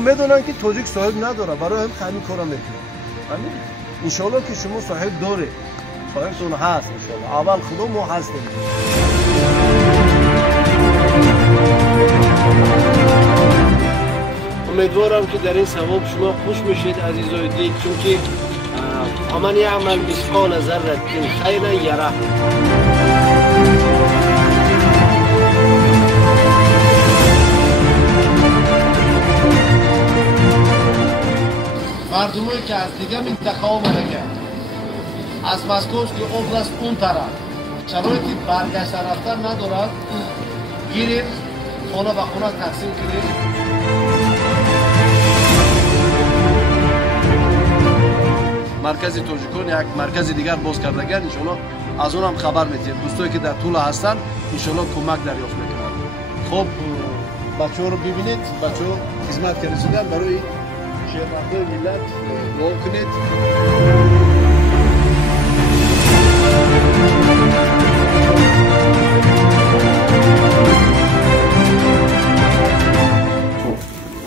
میدونن که تاجیک صاحب نداره، برای هم همین کارا میکنن. همین انشالله که شما صاحب داره، صاحبتون هست انشالله. اول خدا ما هستیم. امیدوارم که در این ثواب شما خوش میشید عزیزای دید، چون که ومن یعمل مثقال ذره خیرا یره. مردمایی که از دیگه منطقه آمدن از مسکووسکی اوبلاست اون طرف شرایطی برگشت رفتن ندارد، گیرید خانه به خانه تقسیم کنید. مرکز تاجیکان یک مرکز دیگر باز کردگان، انشالله از اون هم خبر میدیم. دوستایی که در طول هستن انشالله کمک دریافت میکنن. خب بچه‌ها رو ببینید، بچه‌ها خدمت کردن برای شهروندان ملت دعا کنید.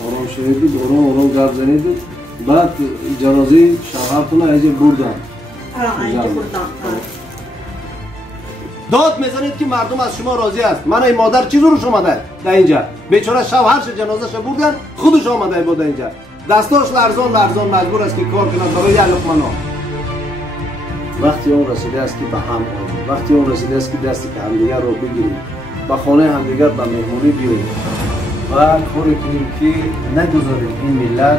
آرام شدید، آرام گرد زنید. بعد جنازه شوهرتون رو اینجا بردن. اینجا بردن. داد میزنید که مردم از شما راضی است. من این مادر چی زورش اومده در اینجا؟ بیچاره شوهرش جنازه‌ش بردن، خودش اومده بود اینجا. دستاش لرزان مجبور است که کار کنه برای یک لقمه نان. وقتی اون رسیده است که به هم آییم، وقتی اون رسیده است که دستی که همدیگر رو بگیریم، به خانه همدیگر به مهمونی بیاییم و کاری کنیم که نگذاریم این ملت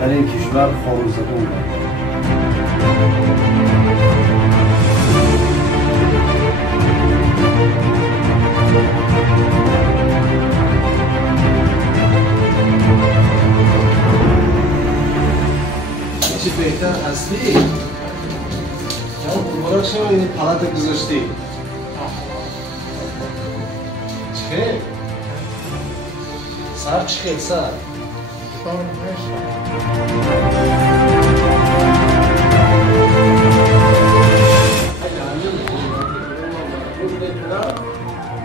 در این کشور خاروزدون باشد. چی بهتر هستی؟ جان قربانت شما این پلات گذاشتی. چه؟ سر چی خیلی سر؟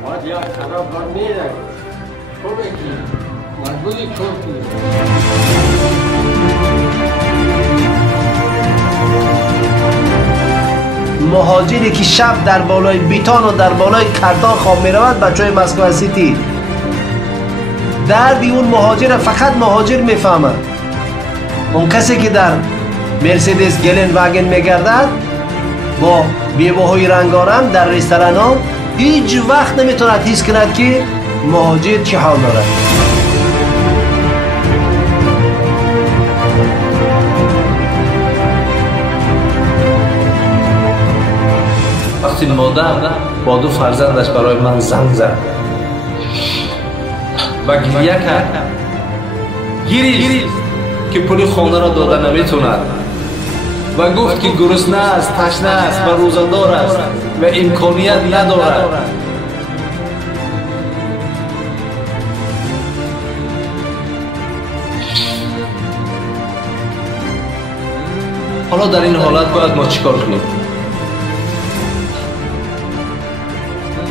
باید یک طرف بر میره کار بکنی، مجبوری کار کنی. مهاجری که شب در بالای بیتان و در بالای کردان خواب می رود، بچه های مسکو سیتی دردی اون مهاجر فقط مهاجر میفهمد. اون کسی که در مرسدس گلن واگن میگردد با بیباهای رنگارنگ در رستوران ها هیچ وقت نمیتوند حس کند که مهاجر چه حال دارد. وقتی مادر با دو فرزندش برای من زنگ زد و گریه کرد، گریست که پول خانه را داده نمیتوند و گفت که گرسنه است، تشنه است و روزه‌دار است و امکانیت ندارد. حالا در این حالت باید ما چیکار کنیم؟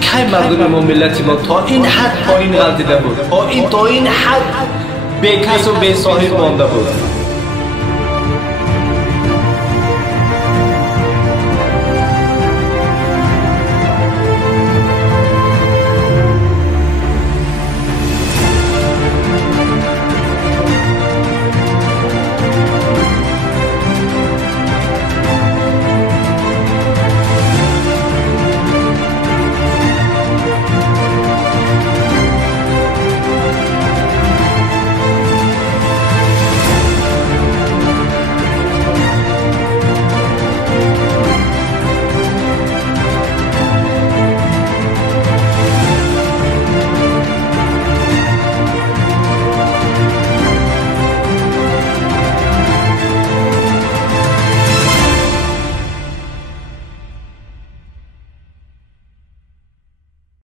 کی مردم ما، ملت ما تا این حد پایین غلطیده بود، تا این حد بی کس و بی صاحب مانده بود.